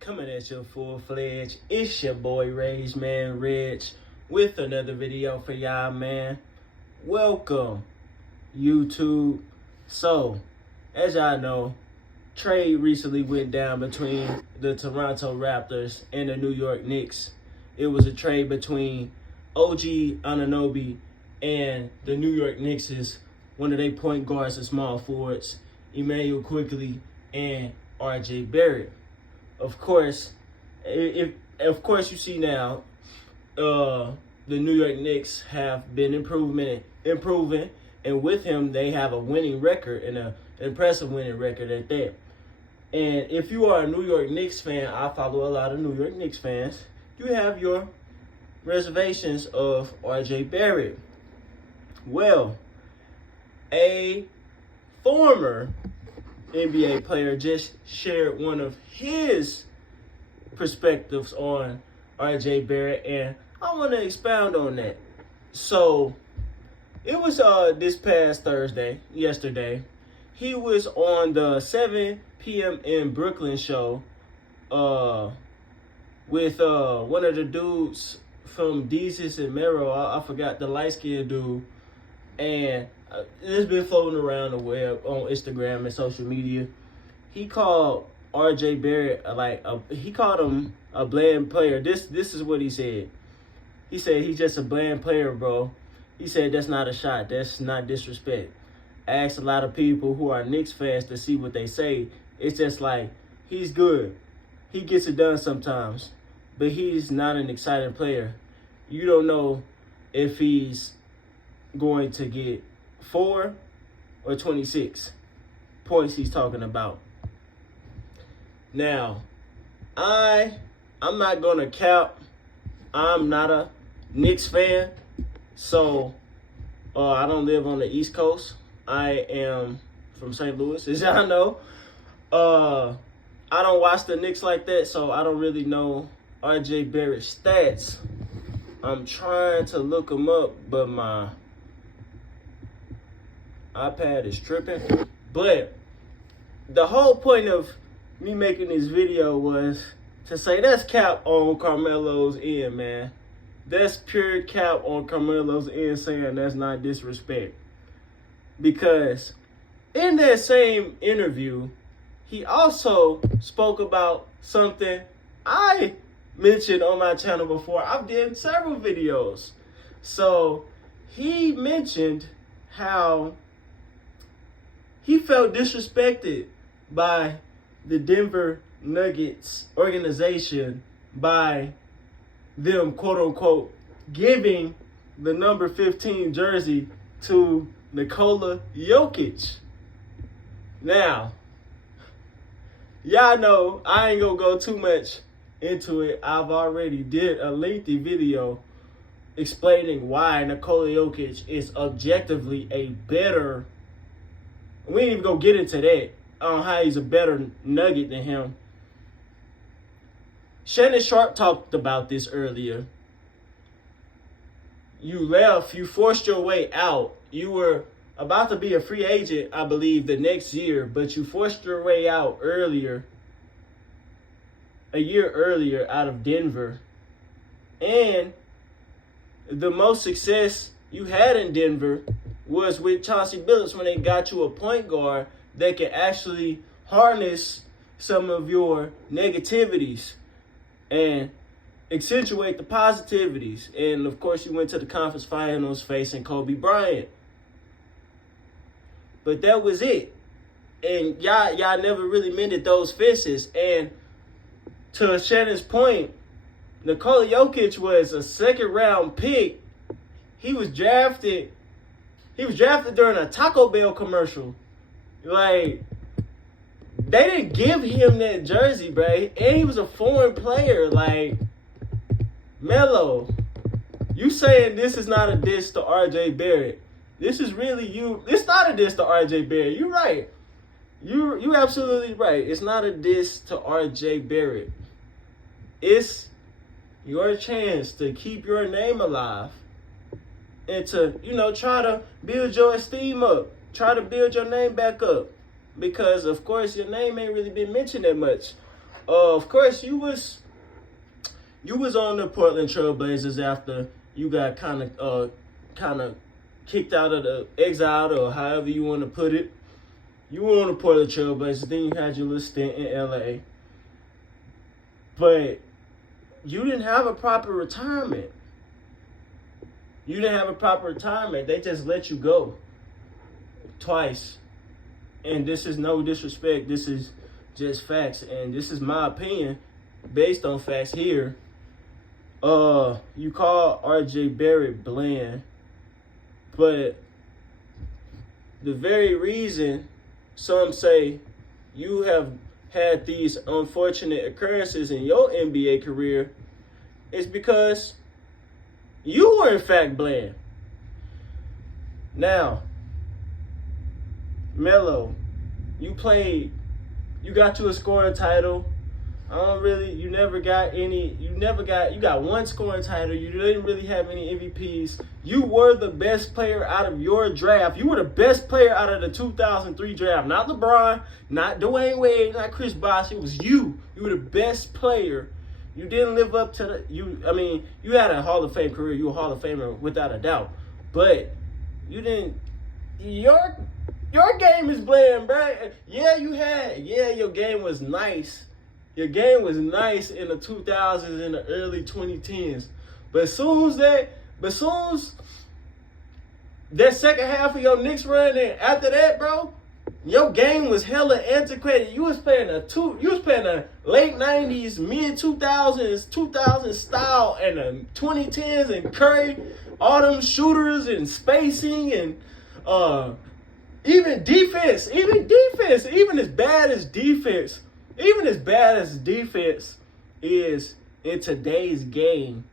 Coming at you full-fledged. It's your boy Regg, with another video for y'all, man. Welcome, YouTube. So, as y'all know, trade recently went down between the Toronto Raptors and the New York Knicks. It was a trade between OG Anunoby and the New York Knicks' one of their point guards and small forwards, Immanuel Quickley and RJ Barrett. Of course, you see now, the New York Knicks have been improving, and with him they have a winning record and an impressive winning record at that. And if you are a New York Knicks fan, I follow a lot of New York Knicks fans, you have your reservations of RJ Barrett. Well, a former NBA player just shared one of his perspectives on RJ Barrett, and I want to expound on that. So, it was this past yesterday. He was on the 7 p.m. in Brooklyn show with one of the dudes from Desus and Mero. I forgot the light-skinned dude. And it's been floating around the web on Instagram and social media. He called RJ Barrett he called him a bland player. This is what he said. He said he's just a bland player, bro. He said that's not a shot. That's not disrespect. I asked a lot of people who are Knicks fans to see what they say. It's just like, he's good. He gets it done sometimes, but he's not an exciting player. You don't know if he's going to get 4 or 26 points he's talking about. Now, I'm not gonna cap. I'm not a Knicks fan, so I don't live on the East Coast. I am from St. Louis, as y'all know. I don't watch the Knicks like that, so I don't really know RJ Barrett's stats. I'm trying to look them up, but my iPad is tripping. But the whole point of me making this video was to say that's cap on Carmelo's end, man. That's pure cap on Carmelo's end, saying that's not disrespect. Because in that same interview, he also spoke about something I mentioned on my channel before. I've done several videos. So he mentioned how he felt disrespected by the Denver Nuggets organization by them, quote unquote, giving the number 15 jersey to Nikola Jokic. Now, y'all know I ain't gonna go too much into it. I've already did a lengthy video explaining why Nikola Jokic is objectively a better. We ain't even gonna get into that on how he's a better Nugget than him. Shannon Sharp talked about this earlier. You left, you forced your way out. You were about to be a free agent, I believe, the next year, but you forced your way out a year earlier out of Denver. And the most success you had in Denver was with Chauncey Billups when they got you a point guard that can actually harness some of your negativities and accentuate the positivities. And, of course, you went to the conference finals facing Kobe Bryant. But that was it. And y'all never really mended those fences. And to Shannon's point, Nikola Jokic was a second-round pick. He was drafted during a Taco Bell commercial. Like, they didn't give him that jersey, bro. And he was a foreign player. Like, Melo, you saying this is not a diss to RJ Barrett. This is really you. It's not a diss to RJ Barrett. You're right. You're absolutely right. It's not a diss to RJ Barrett. It's your chance to keep your name alive and to, try to build your esteem up. Try to build your name back up. Because, of course, your name ain't really been mentioned that much. Of course, you was on the Portland Trailblazers after you got kind of kicked out of the exile, or however you want to put it. You were on the Portland Trailblazers, then you had your little stint in LA. But you didn't have a proper retirement. They just let you go twice. And this is no disrespect. This is just facts. And this is my opinion based on facts here. You call RJ Barrett bland, but the very reason some say you have had these unfortunate occurrences in your NBA career is because you were in fact bland. Now, Melo, you got you a scoring title. You got one scoring title. You didn't really have any MVPs. You were the best player out of your draft. You were the best player out of the 2003 draft. Not LeBron, not Dwayne Wade, not Chris Bosh. It was you. You were the best player. You didn't live up to you had a Hall of Fame career. You were a Hall of Famer without a doubt. But you didn't, your game is bland, bro. Yeah, your game was nice. Your game was nice in the 2000s and the early 2010s. But as soon as that second half of your Knicks run, and after that, bro, your game was hella antiquated. You was playing a late 90s, mid 2000s style, and the 2010s, and Curry, all them shooters and spacing, and even as bad as defense is in today's game,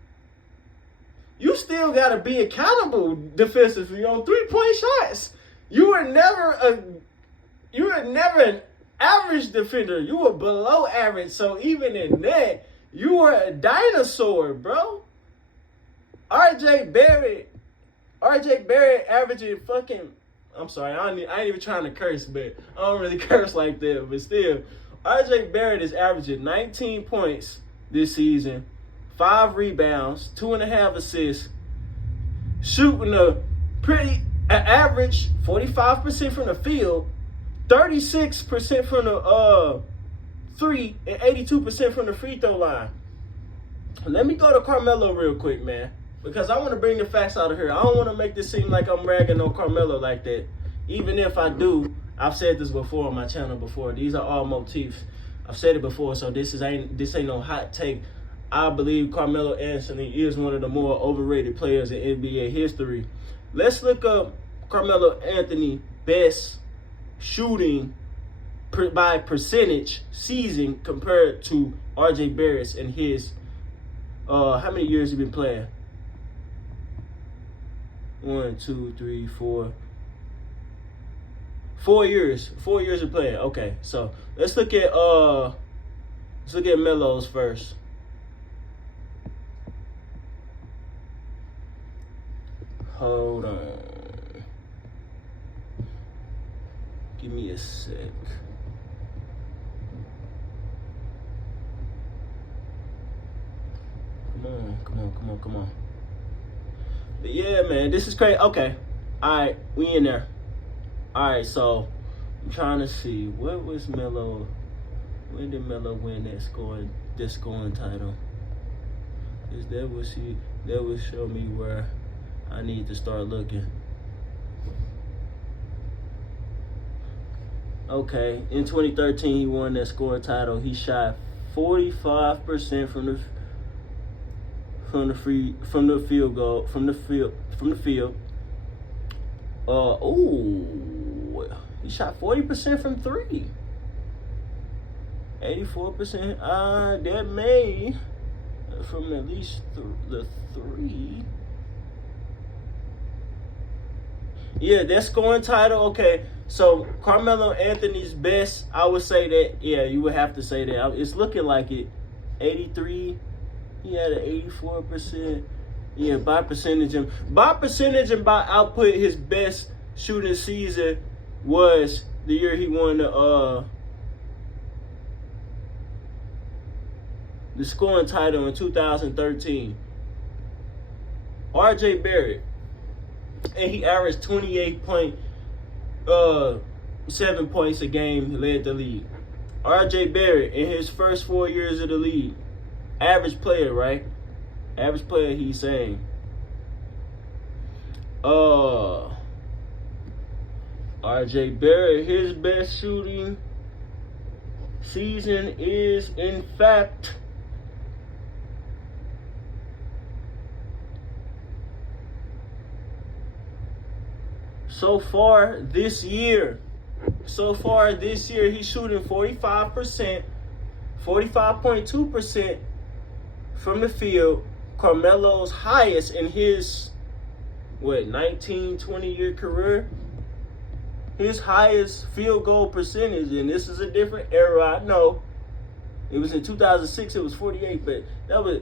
you still got to be accountable defensively on 3-point shots. You were never an average defender. You were below average. So even in that, you were a dinosaur, bro. RJ Barrett averaging fucking, I'm sorry, I ain't even trying to curse, but I don't really curse like that. But still, RJ Barrett is averaging 19 points this season, 5 rebounds, 2.5 assists, shooting an average 45% from the field, 36% from the 3, and 82% from the free throw line. Let me go to Carmelo real quick, man, because I want to bring the facts out of here. I don't want to make this seem like I'm ragging on Carmelo like that. Even if I do, I've said this before on my channel before. These are all motifs. I've said it before, so this ain't no hot take. I believe Carmelo Anthony is one of the more overrated players in NBA history. Let's look up Carmelo Anthony best shooting by percentage season compared to RJ Barrett's and his how many years he been playing? 1, 2, 3, 4. 4 years. 4 years of playing. Okay, so let's look at Melo's first. Hold on. Give me a sec. Come on. But yeah, man, this is crazy. Okay. Alright, we in there. Alright, so I'm trying to see what was Melo. When did Melo win this scoring title? That would show me where I need to start looking. Okay, in 2013 he won that scoring title. He shot 45% from the field goal. He shot 40% from 3. 84%. That may from at least the 3. Yeah, that scoring title. Okay, so Carmelo Anthony's best, I would say that. Yeah, you would have to say that. It's looking like it. 83. He had an 84%. Yeah, by percentage and by output, his best shooting season was the year he won the the scoring title in 2013. RJ Barrett. And he averaged 28.7 points a game, led the league. RJ Barrett, in his first 4 years of the league, average player, right? Average player, he's saying. RJ Barrett, his best shooting season is, in fact, so far this year, he's shooting 45%, 45.2% from the field. Carmelo's highest in his, 19, 20-year career. His highest field goal percentage, and this is a different era, I know. It was in 2006, it was 48, but that was,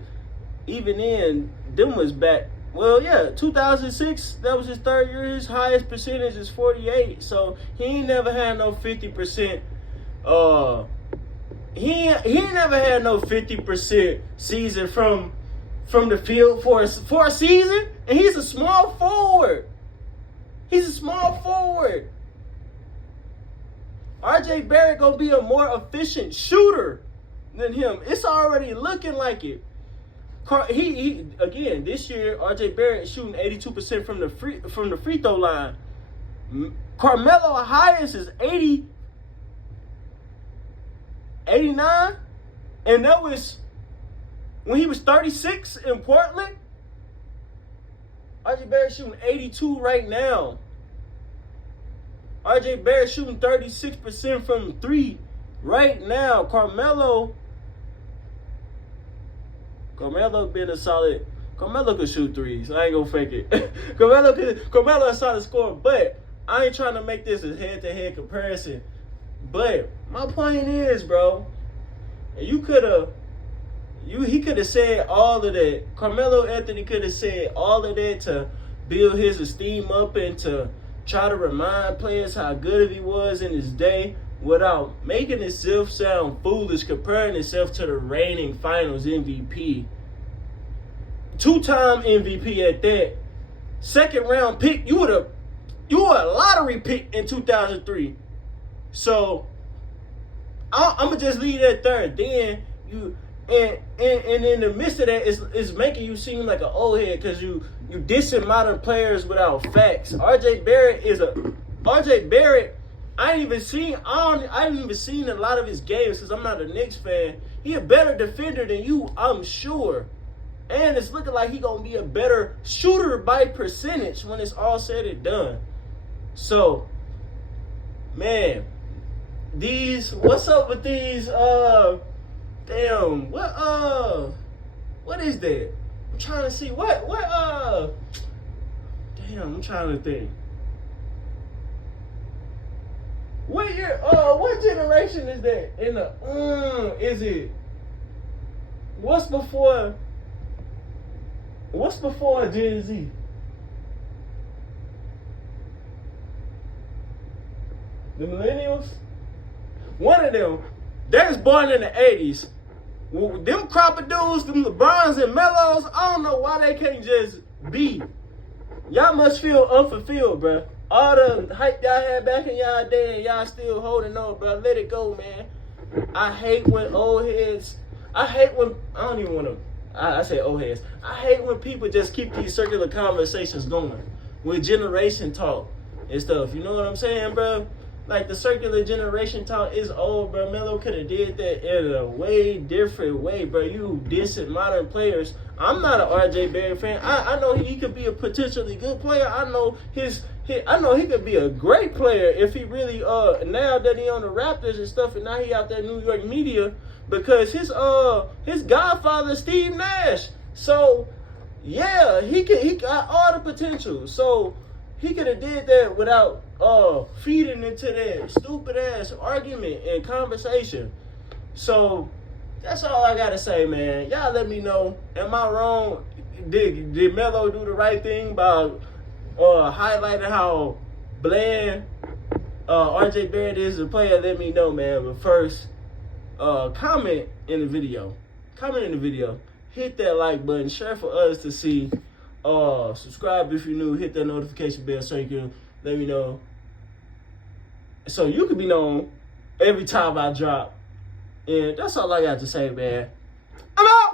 even then, them was back. Well, yeah, 2006, that was his third year. His highest percentage is 48. So he ain't never had no 50%. He ain't never had no 50% season from the field for a season. And he's a small forward. RJ Barrett gonna be a more efficient shooter than him. It's already looking like it. He again this year, RJ Barrett shooting 82% from the free throw line. Carmelo highest is 89, and that was when he was 36 in Portland. RJ Barrett shooting 82 right now. RJ Barrett shooting 36% from three right now. Carmelo been a solid. Carmelo could shoot threes. I ain't gonna fake it. Carmelo a solid scorer, but I ain't trying to make this a head-to-head comparison. But my point is, bro, he could have said all of that. Carmelo Anthony could have said all of that to build his esteem up and to try to remind players how good he was in his day without making himself sound foolish, comparing himself to the reigning finals MVP. Two-time MVP at that. Second round pick. You were a lottery pick in 2003. So I'm gonna just leave that there. Then you and in the midst of that, it's making you seem like an old head because you dissing modern players without facts. RJ Barrett. I ain't even seen a lot of his games because I'm not a Knicks fan. He a better defender than you, I'm sure. And it's looking like he gonna be a better shooter by percentage when it's all said and done. So, man, what's up with these what is that? I'm trying to see I'm trying to think. What year? What generation is that? Is it? What's before Gen Z? The millennials? One of them. They was born in the 80s. Them crop of dudes, them LeBrons and Melos, I don't know why they can't just be. Y'all must feel unfulfilled, bruh. All the hype y'all had back in y'all day and y'all still holding on, bro. Let it go, man. I hate when old heads. I hate when I say old heads. I hate when people just keep these circular conversations going with generation talk and stuff. You know what I'm saying, bro? Like the circular generation talk is old, bro. Melo could have did that in a way different way, bro. You dissing modern players. I'm not an RJ Barrett fan. I know he could be a potentially good player. I know I know he could be a great player if he really now that he on the Raptors and stuff, and now he out there in New York media because his godfather Steve Nash. So yeah, he got all the potential. So he could have did that without feeding into that stupid ass argument and conversation. So that's all I gotta say, man. Y'all let me know. Am I wrong? Did Melo do the right thing by highlighting how bland RJ Barrett is as a player? Let me know, man. But first, comment in the video. comment in the video, hit that like button, share for us to see, subscribe if you're new, hit that notification bell so you can let me know, so you can be known every time I drop. And that's all I got to say, man. I'm out.